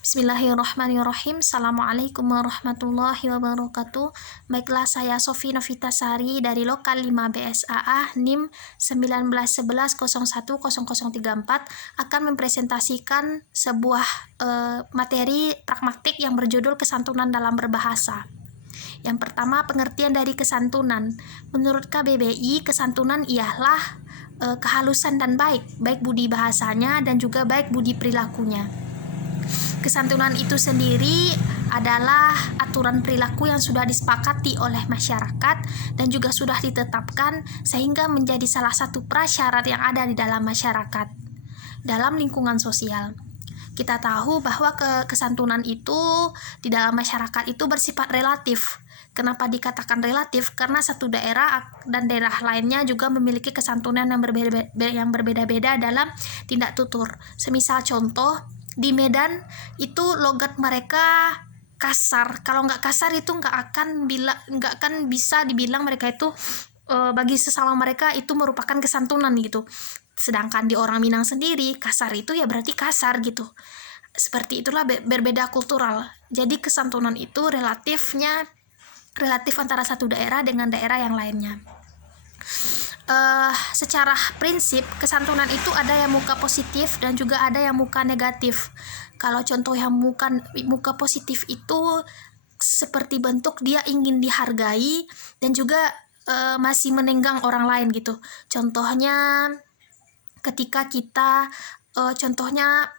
Bismillahirrahmanirrahim. Assalamualaikum warahmatullahi wabarakatuh. Baiklah, saya Sofi Novitasari dari Lokal 5 BSAA NIM 1911010034 akan mempresentasikan sebuah materi pragmatik yang berjudul kesantunan dalam berbahasa. Yang pertama, pengertian dari kesantunan. Menurut KBBI, kesantunan ialah kehalusan dan baik budi bahasanya dan juga baik budi perilakunya. Kesantunan itu sendiri adalah aturan perilaku yang sudah disepakati oleh masyarakat dan juga sudah ditetapkan sehingga menjadi salah satu prasyarat yang ada di dalam masyarakat, dalam lingkungan sosial. Kita tahu bahwa kesantunan itu di dalam masyarakat itu bersifat relatif. Kenapa dikatakan relatif? Karena satu daerah dan daerah lainnya juga memiliki kesantunan yang berbeda-beda dalam tindak tutur. Semisal contoh, di Medan itu logat mereka kasar. Kalau nggak kasar itu nggak akan bisa dibilang mereka itu bagi sesama mereka itu merupakan kesantunan gitu. Sedangkan di orang Minang sendiri kasar itu ya berarti kasar gitu. Seperti itulah berbeda kultural. Jadi kesantunan itu relatif antara satu daerah dengan daerah yang lainnya. Secara prinsip kesantunan itu ada yang muka positif dan juga ada yang muka negatif. Kalau contoh yang muka positif itu seperti bentuk dia ingin dihargai dan juga masih menenggang orang lain gitu. Contohnya ketika kita contohnya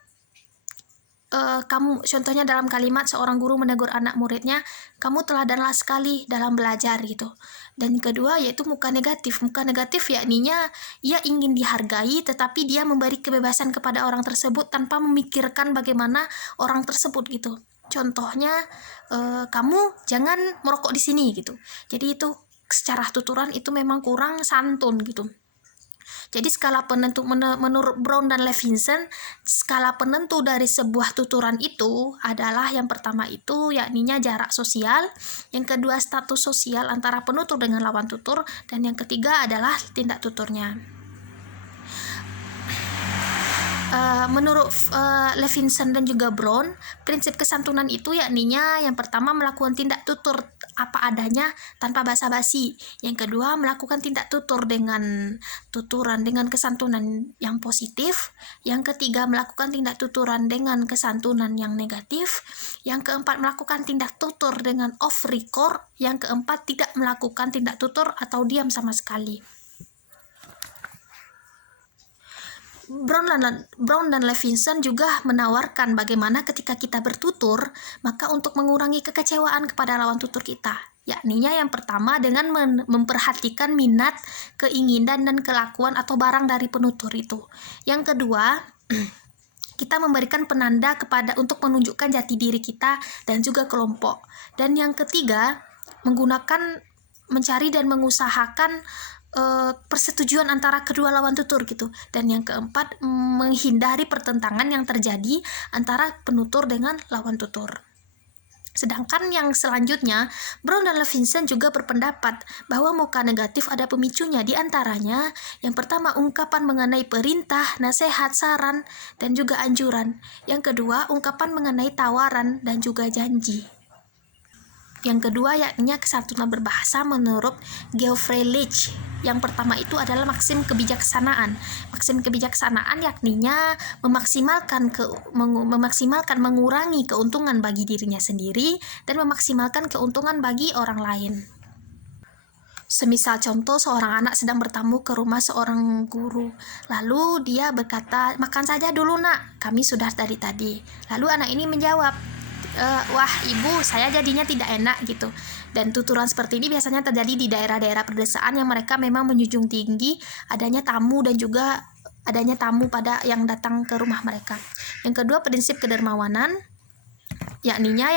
dalam kalimat seorang guru menegur anak muridnya, kamu teladanlah sekali dalam belajar gitu. Dan kedua yaitu muka negatif. Muka negatif yakninya ia ingin dihargai tetapi dia memberi kebebasan kepada orang tersebut tanpa memikirkan bagaimana orang tersebut gitu. Contohnya kamu jangan merokok di sini gitu. Jadi itu secara tuturan itu memang kurang santun gitu. Jadi skala penentu menurut Brown dan Levinson, skala penentu dari sebuah tuturan itu adalah yang pertama itu yakninya jarak sosial, yang kedua status sosial antara penutur dengan lawan tutur, dan yang ketiga adalah tindak tuturnya. Menurut Levinson dan juga Brown, prinsip kesantunan itu yakninya yang pertama melakukan tindak tutur apa adanya tanpa basa-basi. Yang kedua melakukan tindak tutur dengan tuturan dengan kesantunan yang positif. Yang ketiga melakukan tindak tuturan dengan kesantunan yang negatif. Yang keempat melakukan tindak tutur dengan off record. Yang keempat tidak melakukan tindak tutur atau diam sama sekali. Brown dan Levinson juga menawarkan bagaimana ketika kita bertutur, maka untuk mengurangi kekecewaan kepada lawan tutur kita, yakninya yang pertama dengan memperhatikan minat, keinginan, dan kelakuan atau barang dari penutur itu. Yang kedua, kita memberikan penanda untuk menunjukkan jati diri kita dan juga kelompok. Dan yang ketiga, mencari dan mengusahakan persetujuan antara kedua lawan tutur gitu. Dan yang keempat, menghindari pertentangan yang terjadi antara penutur dengan lawan tutur. Sedangkan yang selanjutnya, Brown dan Levinson juga berpendapat bahwa muka negatif ada pemicunya, di antaranya yang pertama ungkapan mengenai perintah, nasihat, saran, dan juga anjuran. Yang kedua, ungkapan mengenai tawaran dan juga janji. Yang kedua yakni kesantunan berbahasa menurut Geoffrey Leach. Yang pertama itu adalah maksim kebijaksanaan. Maksim kebijaksanaan yakninya memaksimalkan mengurangi keuntungan bagi dirinya sendiri dan memaksimalkan keuntungan bagi orang lain. Semisal contoh, seorang anak sedang bertamu ke rumah seorang guru. Lalu dia berkata, makan saja dulu nak, kami sudah dari tadi. Lalu anak ini menjawab, wah ibu, saya jadinya tidak enak gitu. Dan tuturan seperti ini biasanya terjadi di daerah-daerah pedesaan yang mereka memang menjunjung tinggi adanya tamu dan juga adanya tamu pada yang datang ke rumah mereka. Yang kedua, prinsip kedermawanan, yakninya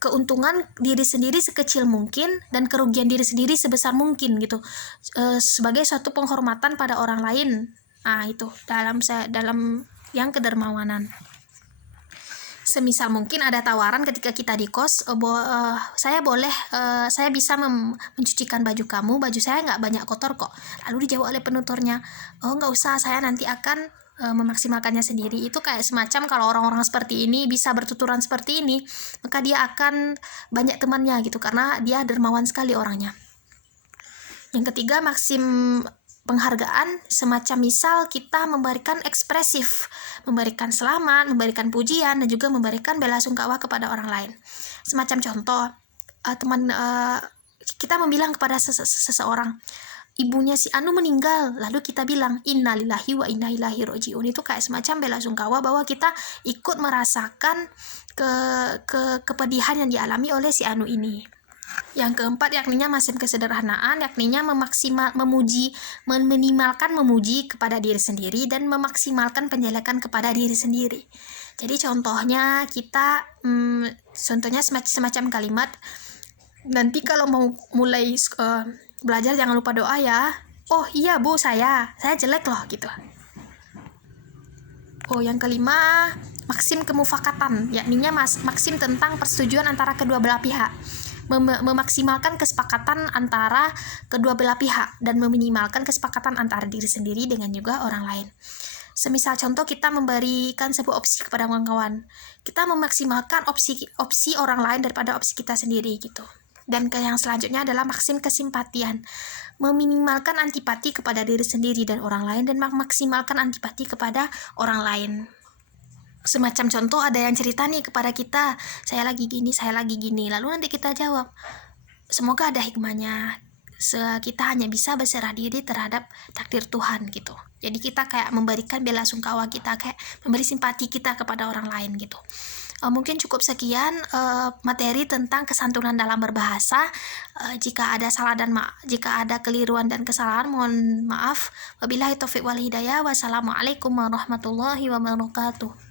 keuntungan diri sendiri sekecil mungkin dan kerugian diri sendiri sebesar mungkin gitu, sebagai suatu penghormatan pada orang lain. Itu dalam yang kedermawanan. Semisal mungkin ada tawaran ketika kita di kos, saya bisa mencucikan baju kamu, baju saya nggak banyak kotor kok. Lalu dijawab oleh penuturnya, oh nggak usah, saya nanti akan memaksimalkannya sendiri. Itu kayak semacam kalau orang-orang seperti ini bisa bertuturan seperti ini, maka dia akan banyak temannya gitu, karena dia dermawan sekali orangnya. Yang ketiga, maksim penghargaan, semacam misal kita memberikan ekspresif, memberikan selamat, memberikan pujian, dan juga memberikan bela sungkawa kepada orang lain. Semacam contoh, kita membilang kepada seseorang, ibunya si Anu meninggal, lalu kita bilang innalillahi wa inna ilaihi rajiun. Itu kayak semacam bela sungkawa bahwa kita ikut merasakan kepedihan yang dialami oleh si Anu ini. Yang keempat, yakninya maksim kesederhanaan, yakninya meminimalkan memuji kepada diri sendiri dan memaksimalkan penjelekan kepada diri sendiri. Jadi contohnya kita, contohnya semacam kalimat, nanti kalau mau mulai belajar jangan lupa doa ya. Oh iya Bu, saya jelek loh gitu. Oh, yang kelima, maksim kemufakatan, yakninya maksim tentang persetujuan antara kedua belah pihak. Memaksimalkan kesepakatan antara kedua belah pihak dan meminimalkan kesepakatan antara diri sendiri dengan juga orang lain. Semisal contoh, kita memberikan sebuah opsi kepada kawan-kawan, kita memaksimalkan opsi orang lain daripada opsi kita sendiri gitu. Dan yang selanjutnya adalah maksim kesimpatian, meminimalkan antipati kepada diri sendiri dan orang lain dan memaksimalkan antipati kepada orang lain. Semacam contoh, ada yang cerita nih kepada kita, saya lagi gini, lalu nanti kita jawab, semoga ada hikmahnya, kita hanya bisa berserah diri terhadap takdir Tuhan gitu. Jadi kita kayak memberikan bela sungkawa kita, kayak memberi simpati kita kepada orang lain gitu. Mungkin cukup sekian materi tentang kesantunan dalam berbahasa. Jika ada salah dan jika ada keliruan dan kesalahan, mohon maaf. Wabillahi taufiq wal hidayah. Wassalamualaikum warahmatullahi wabarakatuh.